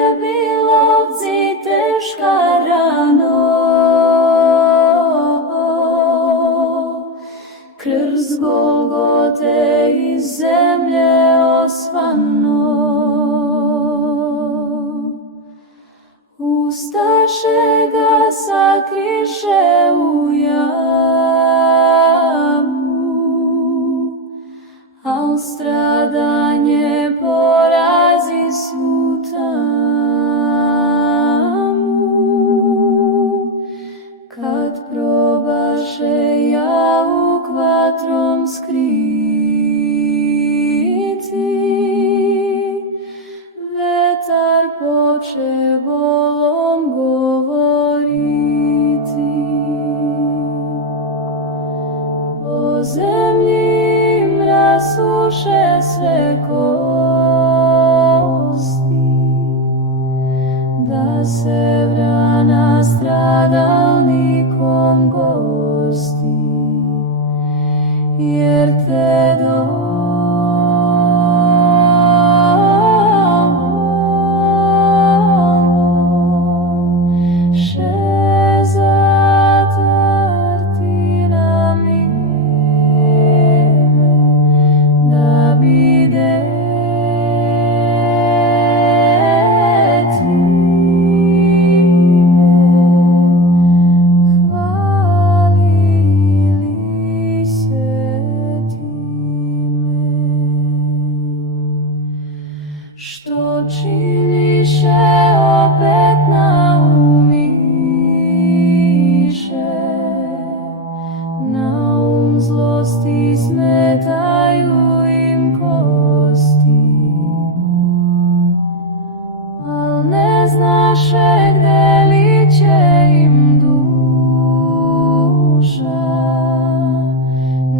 Prebilovci teška rano, krst Golgote iz zemlje osvano. Ustaše ga sakriše u jamu, al stradanje porazi svu tamu. Kad probaše jauk vatrom skriti, vetar poče bolom govoriti. Po zemlji mrasuše sve kosti, da se vrana stradalnikom gosti, jer te što činiše opet naumiše, na zlosti smetaju im kosti, al ne znaše gde li će im duša,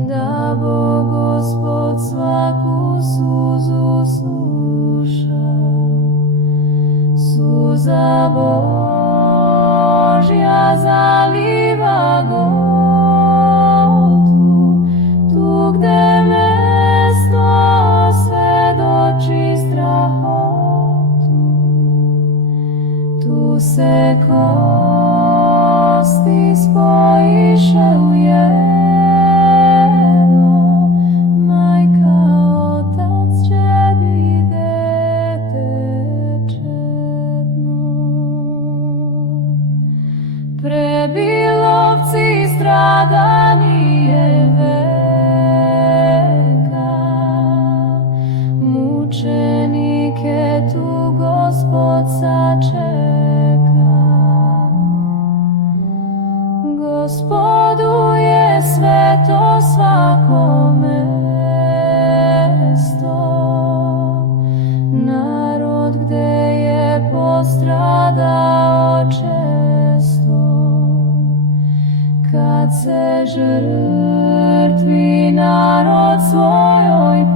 da Bog Gospod svaku suzu sluša. Suza Božja zaliva Golgotu, tu gde mesto svedoči strahotu. Tu se kosti spojiše u jedno, majka, otac, ćed i dete čedno. Prebilovci stradanije veka, mučenike tu Gospod sačeka. Gospodu je sveto svako mesto, narod gde je postradao često. Kad se žrtvi narod svojoj